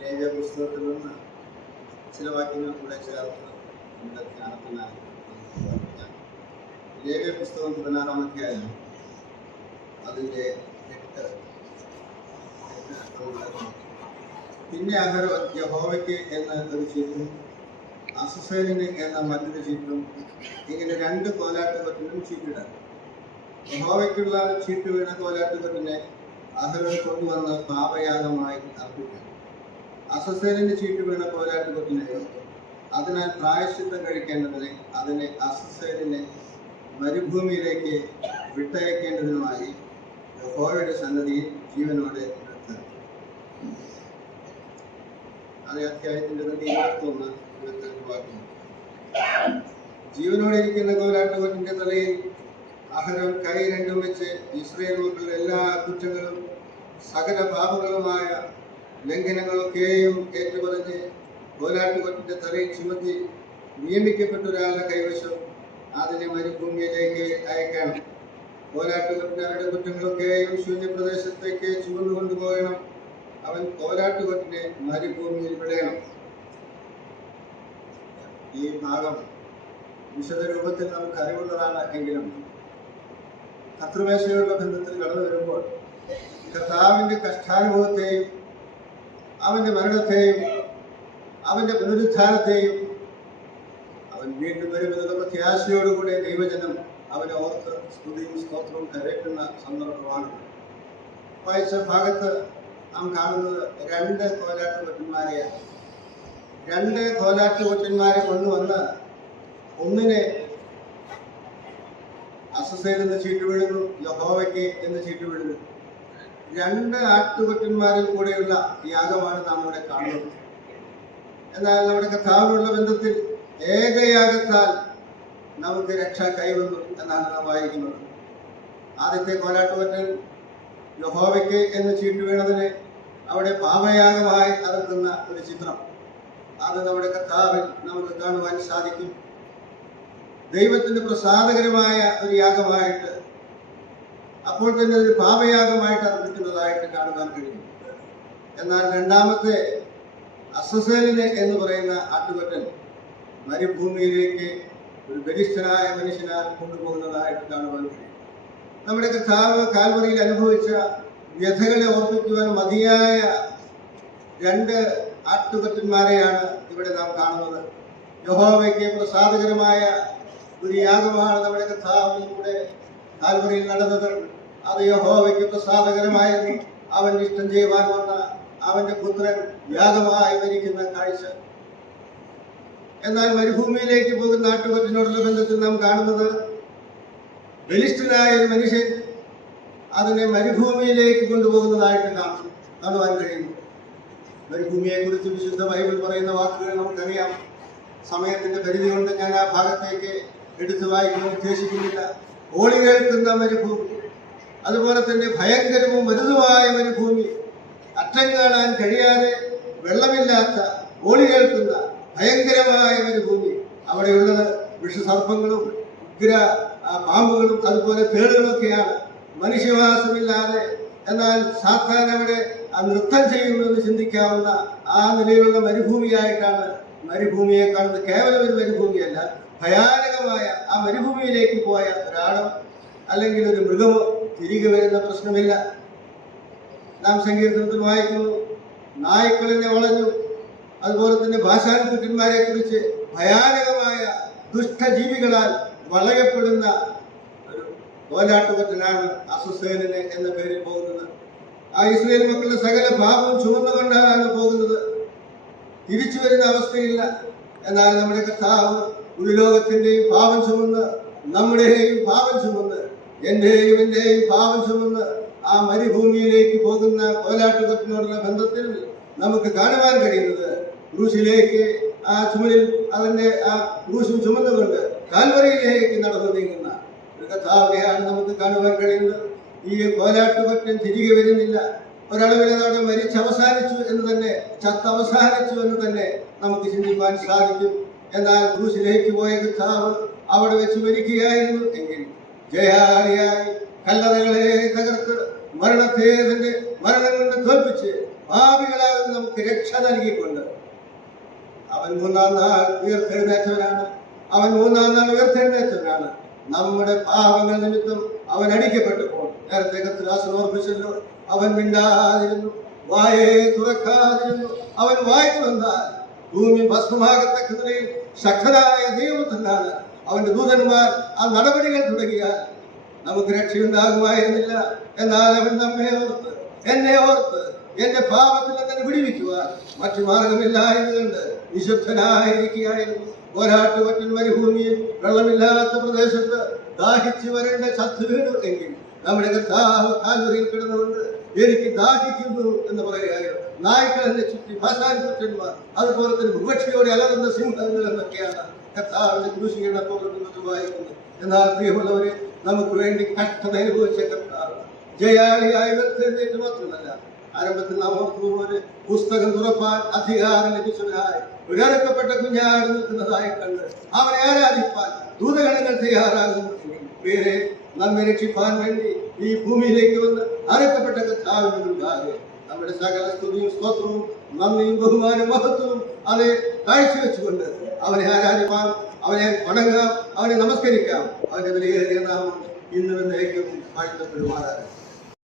ലേവ്യ പുസ്തകത്തിൽ നിന്ന് ചില വാക്യങ്ങൾ കൂടെ ചേർത്ത് നമ്മുടെ ധ്യാനത്തിനായി നമുക്ക് വായിക്കാം. ലേവ്യ പുസ്തകം 16-ാം അധ്യായം അതിൻ്റെ 8. പിന്നെ അഹരോൻ യഹോവയ്ക്ക് എന്ന ഒരു ചീട്ടും അസസേലിന് എന്ന മറ്റൊരു ചീട്ടും ഇങ്ങനെ 2 കോലാട്ടുകൊറ്റിനും ചീട്ടിടാം. യഹോവയ്ക്കുള്ള ചീട്ട് വീണ കോലാട്ടുകൊറ്റിനെ അഹരോൻ കൊണ്ടുവന്ന് പാപയാഗമായി അർപ്പിക്കും. അസസേലിന് ചീട്ട് വീണ കോലാട്ടുകൊറ്റിനെയോ അതിനാൽ പ്രായശ്ചിത്തം കഴിക്കേണ്ടതിന് അതിനെ അസസേലിനെ മരുഭൂമിയിലേക്ക് വിട്ടയക്കേണ്ടതിനുമായി യഹോവയുടെ സന്നദ്ധിയിൽ ജീവനോടെ നിർത്തും. അതേ അധ്യായത്തിന്റെ 21-22 വാക്യം. ജീവനോടെ ഇരിക്കുന്ന കോലാട്ടുകൊറ്റിന്റെ തലയിൽ അഹരോൻ കൈ രണ്ടും വെച്ച് ഇസ്രായേൽ മക്കളുടെ എല്ലാ കുറ്റങ്ങളും സകല പാപങ്ങളുമായ ലംഘനങ്ങളൊക്കെയും ഏറ്റുപറഞ്ഞ് കോലാട്ടുകൊറ്റിന്റെ തലയിൽ ചുമത്തി നിയമിക്കപ്പെട്ട ഒരാളുടെ കൈവശം അതിനെ മരുഭൂമിയിലേക്ക് അയക്കണം. കോലാട്ടുകൊറ്റിന് അവരുടെ കുറ്റങ്ങളൊക്കെയും ശൂന്യപ്രദേശത്തേക്ക് ചുമന്നു കൊണ്ടുപോകണം. അവൻ കോലാട്ടുകൊറ്റിനെ മരുഭൂമിയിൽ വിടയണം. ഈ ഭാഗം വിശദ രൂപത്തിൽ നമുക്ക് അറിവുള്ളതാണ്. എങ്കിലും കർത്തൃമേശയുള്ള ബന്ധത്തിൽ കടന്നു വരുമ്പോൾ കർത്താവിന്റെ കഷ്ടാനുഭവത്തെയും അവന്റെ മരണത്തെയും അവന്റെ പുനരുദ്ധാനത്തെയും അവൻ വീണ്ടും വരുമെന്നുള്ള പ്രത്യാശയോടുകൂടെ ദൈവജനം അവനെ ഓർത്ത് സ്തുതിയും സ്തോത്രവും കരയറ്റുന്ന സന്ദർഭമാണ്. വായിച്ച ഭാഗത്ത് നാം കാണുന്നത് 2 കോലാട്ടുകൊറ്റന്മാരെയാണ്. 2 കോലാട്ടുകൊറ്റന്മാരെ കൊണ്ടുവന്ന് ഒന്നിനെ അസസേൽ എന്ന് ചീട്ട് വീഴുന്നു, യഹോവയ്ക്ക് എന്ന് ചീട്ട് വീഴുന്നു. 2 ആട്ടുകൊറ്റന്മാരിൽ കൂടെയുള്ള യാഗമാണ് നാം ഇവിടെ കാണുന്നത്. എന്നാൽ നമ്മുടെ കർത്താവിനുള്ള ബന്ധത്തിൽ ഏകയാഗത്താൽ നമുക്ക് രക്ഷ കൈവന്നു എന്നാണ് നാം വായിക്കുന്നത്. ആദ്യത്തെ കോലാട്ടുകൊറ്റൻ യഹോവയ്ക്ക് എന്ന് ചീട്ട് വീണതിന് അവിടെ പാപയാഗമായി അറുക്കുന്ന ഒരു ചിത്രം അത് നമ്മുടെ കർത്താവിൽ നമുക്ക് കാണുവാൻ സാധിക്കും. ദൈവത്തിന് പ്രസാദകരമായ ഒരു യാഗമായിട്ട്, അപ്പോൾ തന്നെ ഒരു പാപയാഗമായിട്ട് അർപ്പിക്കുന്നതായിട്ട് കാണുവാൻ കഴിയും. എന്നാൽ രണ്ടാമത്തെ അസസേലിനെ എന്ന് പറയുന്ന ആട്ടുകൊറ്റൻ മരുഭൂമിയിലേക്ക് ഒരു ബലിഷ്ഠനായ മനുഷ്യനാൽ കൊണ്ടുപോകുന്നതായിട്ട് കാണുവാൻ കഴിയും. നമ്മുടെ കർത്താവ് കാൽവറിയിൽ അനുഭവിച്ച വ്യഥകളെ ഓർമ്മിക്കുവാൻ മതിയായ 2 ആട്ടുകൊറ്റന്മാരെയാണ് ഇവിടെ നാം കാണുന്നത്. യഹോവയ്ക്ക് പ്രസാദകരമായ ഒരു യാഗമാണ് നമ്മുടെ കർത്താവിലൂടെ കാൽവറിയിൽ നടന്നത്. അത് യഹോവയ്ക്ക് പ്രസാദകരമായിരുന്നു. അവൻ ഇഷ്ടം ചെയ്യുവാൻ വന്ന അവന്റെ പുത്രൻ യാഗമായി മരിക്കുന്ന കാഴ്ച. എന്നാൽ മരുഭൂമിയിലേക്ക് പോകുന്ന ആട്ടുകൊറ്റനോടുള്ള ബന്ധത്തിൽ നാം കാണുന്നത് ബലിഷ്ഠനായ ഒരു മനുഷ്യൻ അതിനെ മരുഭൂമിയിലേക്ക് കൊണ്ടുപോകുന്നതായിട്ട് കാണുവാൻ കഴിയുന്നു. മരുഭൂമിയെ കുറിച്ച് വിശുദ്ധ ബൈബിൾ പറയുന്ന വാക്കുകൾ നമുക്കറിയാം. സമയത്തിന്റെ പരിധി കൊണ്ട് ഞാൻ ആ ഭാഗത്തേക്ക് എടുത്തു വായിക്കാൻ ഉദ്ദേശിക്കുന്നില്ല. ഓളി കേൾക്കുന്ന മരുഭൂമി, അതുപോലെ തന്നെ ഭയങ്കരവും വലുതുമായ മരുഭൂമി, അറ്റം കാണാൻ കഴിയാതെ വെള്ളമില്ലാത്ത ഓളി കേൾക്കുന്ന ഭയങ്കരമായ മരുഭൂമി. അവിടെയുള്ളത് വിഷസർപ്പങ്ങളും ഉഗ്ര പാമ്പുകളും അതുപോലെ തേളുകളൊക്കെയാണ്. മനുഷ്യവാസമില്ലാതെ, എന്നാൽ സാത്താൻ അവിടെ നൃത്തം ചെയ്യുമെന്ന് ചിന്തിക്കാവുന്ന ആ നിലയിലുള്ള മരുഭൂമിയായിട്ടാണ് മരുഭൂമിയെ കാണുന്നത്. കേവലം ഒരു മരുഭൂമിയല്ല, ഭയാനകമായ ആ മരുഭൂമിയിലേക്ക് പോയ ഒരാളോ അല്ലെങ്കിൽ ഒരു മൃഗമോ തിരികെ വരുന്ന പ്രശ്നമില്ല. നാം സങ്കീർത്തനത്തിൽ വായിക്കുന്നു, നായ്ക്കളെന്നെ വളഞ്ഞു. അതുപോലെ തന്നെ ഭാഷാൻ കുറ്റന്മാരെ കുറിച്ച് ഭയാനകമായ ദുഷ്ടജീവികളാൽ വളയപ്പെടുന്ന ഒരു കോലാട്ടുകൊറ്റനാണ് അസസേലിനെ എന്ന പേരിൽ പോകുന്നത്. ആ ഇസ്രായേൽ മക്കളുടെ സകല പാപവും ചുമന്നുകൊണ്ടാണ് പോകുന്നത്. തിരിച്ചു വരുന്ന അവസ്ഥയില്ല. എന്നാൽ നമ്മുടെ കർത്താവ് ഒരു ലോകത്തിന്റെയും പാപം ചുമന്ന്, നമ്മുടെയും പാപം ചുമന്ന്, എന്റെയും പാപം ചുമന്ന് ആ മരുഭൂമിയിലേക്ക് പോകുന്ന കോലാട്ടുകൊറ്റനോടുള്ള ബന്ധത്തിൽ നമുക്ക് കാണുവാൻ കഴിയുന്നത് ക്രൂശിലേക്ക് ആ ചുമലിൽ അതിന്റെ ആ ക്രൂശും ചുമന്നുകൊണ്ട് കാൽവറിയിലേക്ക് നടന്നു നീങ്ങുന്ന ഒരു കർത്താവിനെയാണ് നമുക്ക് കാണുവാൻ കഴിയുന്നത്. ഈ കോലാട്ടുകൊറ്റൻ തിരികെ വരുന്നില്ല. ഒരളവിൽ അവിടെ മരിച്ചവസാനിച്ചു എന്ന് തന്നെ, ചത്തവസാനിച്ചു എന്ന് തന്നെ നമുക്ക് ചിന്തിക്കാൻ സാധിക്കും. എന്നാൽ ക്രൂശിലേക്ക് പോയ കർത്താവ് അവിടെ വെച്ച് മരിക്കുകയായിരുന്നു എങ്കിൽ ജയാളിയായി കല്ലറകളെ തകർത്ത് മരണത്തെ തന്റെ മരണം കൊണ്ട് തോൽപ്പിച്ച് പാപികളാകുന്ന നമുക്ക് രക്ഷ നൽകിക്കൊണ്ട് അവൻ മൂന്നാം നാൾ ഉയർത്തെഴുന്നേറ്റവനാണ്. അവൻ മൂന്നാം നാൾ ഉയർത്തെഴുന്നേറ്റവനാണ്. നമ്മുടെ പാപങ്ങൾ നിമിത്തം അവൻ അടിക്കപ്പെട്ടപ്പോൾ നേരത്തെ കർത്തദാസൻ ഓർപ്പിച്ചല്ലോ, അവൻ മിണ്ടാതിരുന്നു, വായെ തുറക്കാതിരുന്നു. അവൻ വായി തുറന്നാൽ ഭൂമി ഭസ്മമാകത്തക്ക നിലയിൽ ശക്തനായ ദൈവത്തിനാണ്. അവന്റെ ദൂതന്മാർ ആ നടപടികൾ തുടങ്ങിയാൽ നമുക്ക് രക്ഷയുണ്ടാകുമായിരുന്നില്ല. എന്നാൽ അവൻ നമ്മെ ഓർത്ത്, എന്നെ ഓർത്ത്, എന്റെ പാപത്തിൽ തന്നെ വിടിവിക്കുവാൻ മറ്റു മാർഗമില്ലായതുകൊണ്ട് നിശബ്ദനായിരിക്കുകയായിരുന്നു. പോരാട്ടുപറ്റിൽ മരുഭൂമിയിൽ വെള്ളമില്ലാത്ത പ്രദേശത്ത് ദാഹിച്ചു വരേണ്ട ചത്തു വീണു എങ്കിൽ നമ്മുടെ കർത്താവ് കാൽവരിയിൽ കിടന്നുകൊണ്ട് എനിക്ക് ദാഹിക്കുന്നു എന്ന് പറയുകയായിരുന്നു. നായ്ക്കൾ എന്നെ ചുറ്റി ഭാഷാൻപുത്രന്മാർ, അതുപോലെ തന്നെ ഭൂപക്ഷിയോടെ അലറുന്ന സിംഹങ്ങൾ എന്നൊക്കെയാണ് കർത്താവിന്റെ ക്രൂശീകരണത്തോട് വായിക്കുന്നത്. എന്നാൽ പ്രിയമുള്ളവരെ, നമുക്ക് വേണ്ടി കഷ്ടത അനുഭവിച്ച കർത്താവ് ജയാളിയായി ഉയർത്തെഴുന്നേറ്റ് മാത്രമല്ല, ആരംഭത്തിൽ നാം ഓർത്തതുപോലെ പുസ്തകം തുറപ്പാൻ അധികാരം ലഭിച്ചവനായി ഉയർക്കപ്പെട്ട കുഞ്ഞാട് നിൽക്കുന്നതായി കണ്ട് അവനെ ആരാധിപ്പാൻ ദൂതഗണങ്ങൾ തയ്യാറാകുന്നു. പേരെ നമ്മെ രക്ഷിപ്പാൻ വേണ്ടി ഈ ഭൂമിയിലേക്ക് വന്ന് അറക്കപ്പെട്ട കർത്താവിന്റെ മുൻപാകെ നമ്മുടെ സകല സ്തുതിയും സ്തോത്രവും നന്ദിയും ബഹുമാനവും മഹത്വവും അവനെ കാഴ്ചവെച്ചുകൊണ്ട് അവനെ ആരാധിപ്പാൻ, അവനെ വണങ്ങാം, അവനെ നമസ്കരിക്കാം. അവന്റെ വിലയേറിയ നാമം ഇന്നും എന്നേക്കും വാഴ്ത്തപ്പെടുമാറാകും.